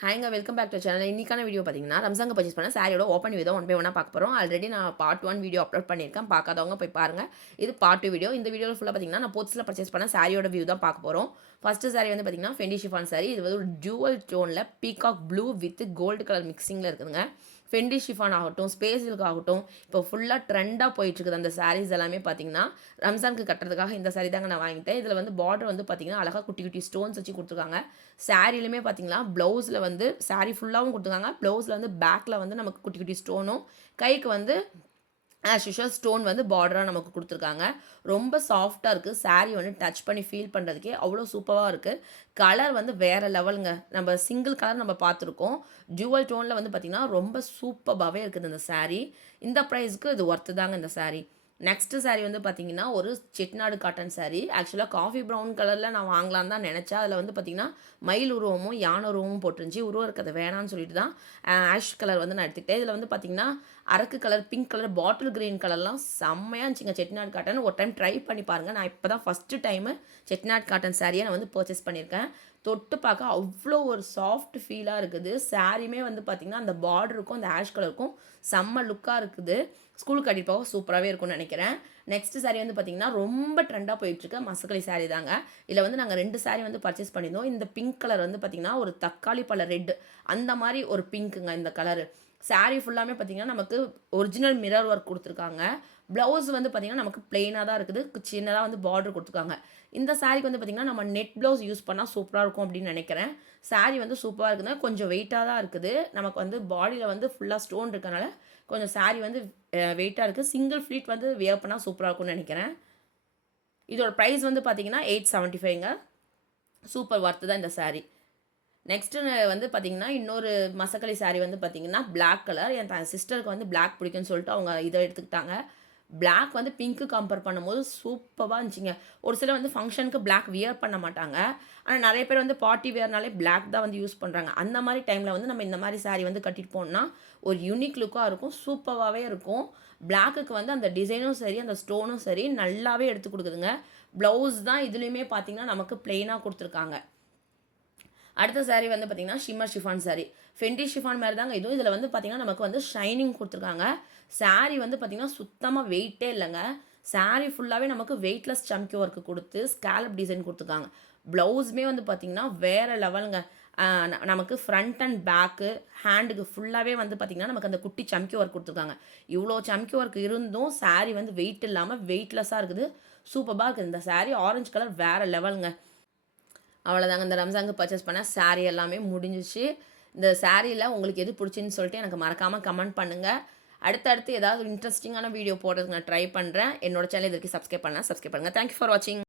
ஹாய்ங்க welcome back to channel. இன்றைக்கான video பார்த்தீங்கன்னா ரம்ஜானுக்கு பர்ச்சேஸ் பண்ண சாரியோட ஓப்பன் வீடியோ ஒன் பை ஒன்னாக பார்க்க போகிறோம். ஆல்ரெடி நான் பார்ட் 1 வீடியோ அப்லோட் பண்ணியிருக்கேன். பார்க்காதவங்க போய் பாருங்கள். இது பார்ட் 2 வீடியோ. இந்த வீடியோவில் ஃபுல்லாக பார்த்தீங்கன்னா நான் போத்ஸில் பர்ச்சேஸ் பண்ண சாரியோட வியூ தான் பார்க்க போகிறோம். ஃபஸ்ட்டு சாரி வந்து பார்த்தீங்கன்னா ஃபெண்டி ஷிஃபான் சாரி. இது வந்து ஒரு ஜுவல் டோனில் peacock blue with gold colour மிக்சிங்கில் இருக்குதுங்க. ஃபெண்டி ஷிஃபான் ஆகட்டும், ஸ்பேஸ் சில்க் ஆகட்டும், இப்போ ஃபுல்லாக ட்ரெண்டாக போயிட்டுருக்குது. அந்த சாரீஸ் எல்லாமே பார்த்தீங்கன்னா ரம்ஜானுக்கு கட்டுறதுக்காக இந்த சாரி தாங்க நான் வாங்கிட்டேன். இதில் வந்து பார்டர் வந்து பார்த்தீங்கன்னா அழகாக குட்டி குட்டி ஸ்டோன்ஸ் வச்சு கொடுத்துருக்காங்க. சாரிலுமே பார்த்தீங்கன்னா ப்ளவுஸில் வந்து சாரி ஃபுல்லாகவும் கொடுத்துருக்காங்க. ப்ளவுஸில் வந்து பேக்கில் வந்து நமக்கு குட்டி குட்டி ஸ்டோனும், கைக்கு வந்து ஆஸ் யூஷுவல் ஸ்டோன் வந்து பார்டராக நமக்கு கொடுத்துருக்காங்க. ரொம்ப சாஃப்டாக இருக்குது. சாரீ வந்து டச் பண்ணி ஃபீல் பண்ணுறதுக்கே அவ்வளோ சூப்பராக இருக்குது. கலர் வந்து வேறு லெவலுங்க. நம்ம சிங்கிள் கலர் நம்ம பார்த்துருக்கோம். ஜுவல் டோனில் வந்து பார்த்திங்கன்னா ரொம்ப சூப்பராகவே இருக்குது இந்த சாரீ. இந்த ப்ரைஸ்க்கு இது ஒர்த்து தாங்க இந்த சாரீ. நெக்ஸ்ட்டு சாரீ வந்து பார்த்தீங்கன்னா ஒரு செட்டிநாடு காட்டன் சாரீ. ஆக்சுவலாக காஃபி ப்ரௌன் கலரில் நான் வாங்கலான்னு தான் நினச்சேன். அதில் வந்து பார்த்திங்கன்னா மயில் உருவமும் யானை உருவமும் போட்டுருந்துச்சு. உருவம் இருக்கிறது வேணான்னு சொல்லிட்டு தான் ஆஷ் கலர் வந்து நான் எடுத்துக்கிட்டேன். இதில் வந்து பார்த்திங்கன்னா அரக்கு colour, pink colour, bottle green கலர்லாம் செம்மையாக இருந்துச்சுங்க. செட்டிநாடு காட்டன் ஒரு டைம் ட்ரை பண்ணி பாருங்கள். நான் இப்போ தான் ஃபஸ்ட்டு டைமு செட்டிநாடு காட்டன் சாரியை நான் வந்து பர்ச்சேஸ் பண்ணியிருக்கேன். தொட்டு பார்க்க அவ்வளோ ஒரு சாஃப்ட் ஃபீலாக இருக்குது. சாரியுமே வந்து பார்த்திங்கன்னா அந்த பார்டருக்கும் அந்த ஆஷ் கலருக்கும் செம்ம லுக்காக இருக்குது. ஸ்கூலுக்கு கட்டிட்டு போக சூப்பராகவே இருக்கும்னு நினைக்கிறேன். நெக்ஸ்ட்டு சாரீ வந்து பார்த்திங்கன்னா ரொம்ப ட்ரெண்டாக போயிட்டுருக்கு மசக்களி சாரீ தாங்க. இதில் வந்து நாங்கள் 2 சாரீ வந்து பர்ச்சேஸ் பண்ணியிருந்தோம். இந்த பிங்க் கலர் வந்து பார்த்திங்கன்னா ஒரு தக்காளி பழ ரெட் அந்த மாதிரி ஒரு பிங்க்குங்க இந்த கலரு. சாரீ ஃபுல்லாமே பார்த்திங்கன்னா நமக்கு ஒரிஜினல் மிரர் ஒர்க் கொடுத்துருக்காங்க. ப்ளவுஸ் வந்து பார்த்திங்கன்னா நமக்கு பிளெயினாக தான் இருக்குது. சின்னதாக வந்து பார்டர் கொடுத்துருக்காங்க. இந்த சாரீக்கு வந்து பார்த்திங்கன்னா நம்ம நெட் ப்ளவுஸ் யூஸ் பண்ணால் சூப்பராக இருக்கும் அப்படின்னு நினைக்கிறேன். சாரீ வந்து சூப்பராக இருக்குதுங்க. கொஞ்சம் வெயிட்டாக தான் இருக்குது. நமக்கு வந்து பாடியில் வந்து ஃபுல்லாக ஸ்டோன் இருக்கனால கொஞ்சம் சாரீ வந்து வெயிட்டாக இருக்குது. சிங்கிள் ஃப்ளீட் வந்து வியர் பண்ணால் சூப்பராக இருக்கும்னு நினைக்கிறேன். இதோட ப்ரைஸ் வந்து பார்த்திங்கன்னா 875ங்க. சூப்பர் ஒர்த்து தான் இந்த சாரீ. நெக்ஸ்ட்டு வந்து பார்த்திங்கன்னா இன்னொரு மசக்களி சாரீ வந்து பார்த்திங்கன்னா பிளாக் கலர். என் சிஸ்டருக்கு வந்து பிளாக் பிடிக்குன்னு சொல்லிட்டு அவங்க இதை எடுத்துக்கிட்டாங்க. பிளாக் வந்து பிங்க்கு கம்பேர் பண்ணும்போது சூப்பராக இருந்துச்சுங்க. ஒரு சிலர் வந்து ஃபங்க்ஷனுக்கு பிளாக் வியர் பண்ண மாட்டாங்க. ஆனால் நிறைய பேர் வந்து பார்ட்டி வியர்னாலே பிளாக் தான் வந்து யூஸ் பண்ணுறாங்க. அந்த மாதிரி டைமில் வந்து நம்ம இந்த மாதிரி சாரீ வந்து கட்டிட்டு போனோம்னா ஒரு யூனிக் லுக்காக இருக்கும். சூப்பராகவே இருக்கும். பிளாக்குக்கு வந்து அந்த டிசைனும் சரி, அந்த ஸ்டோனும் சரி நல்லாவே எடுத்து கொடுக்குதுங்க. ப்ளவுஸ் தான் இதுலேயுமே பார்த்திங்கன்னா நமக்கு ப்ளெயினாக கொடுத்துருக்காங்க. அடுத்த சாரீ வந்து பார்த்திங்கன்னா shimmer chiffon sari. Fendi chiffon மாதிரி தாங்க இதுவும். இதில் வந்து பார்த்திங்கன்னா நமக்கு வந்து ஷைனிங் கொடுத்துருக்காங்க. சாரீ வந்து பார்த்திங்கன்னா சுத்தமாக வெயிட்டே இல்லைங்க. சாரீ ஃபுல்லாகவே நமக்கு வெயிட்லெஸ் சம்கி ஒர்க்கு கொடுத்து ஸ்கேலப் டிசைன் கொடுத்துருக்காங்க. ப்ளவுஸுமே வந்து பார்த்திங்கன்னா வேறு லெவலுங்க. நமக்கு ஃப்ரண்ட் அண்ட் பேக்கு, ஹேண்டுக்கு ஃபுல்லாகவே வந்து பார்த்திங்கன்னா நமக்கு அந்த குட்டி சம்கி ஒர்க் கொடுத்துருக்காங்க. இவ்வளோ சம்கி ஒர்க் இருந்தும் சாரீ வந்து வெயிட் இல்லாமல் வெயிட்லெஸ்ஸாக இருக்குது. சூப்பராக இருக்குது. இந்த சாரீ ஆரஞ்சு கலர் வேறு லெவலுங்க. அவ்வளோதாங்க. இந்த ரம்ஜானுக்கு பர்ச்சேஸ் பண்ண சாரீ எல்லாமே முடிஞ்சிச்சு. இந்த சாரியில் உங்களுக்கு எது பிடிச்சின்னு சொல்லிட்டு எனக்கு மறக்காமல் கமெண்ட் பண்ணுங்கள். அடுத்தடுத்து ஏதாவது இன்ட்ரெஸ்டிங்கான வீடியோ போடுறதுக்கு நான் ட்ரை பண்ணுறேன். என்னோட சேனல் இதுக்கு சப்ஸ்கிரைப் பண்ணுங்கள். தேங்க்யூ ஃபார் வாட்சிங்.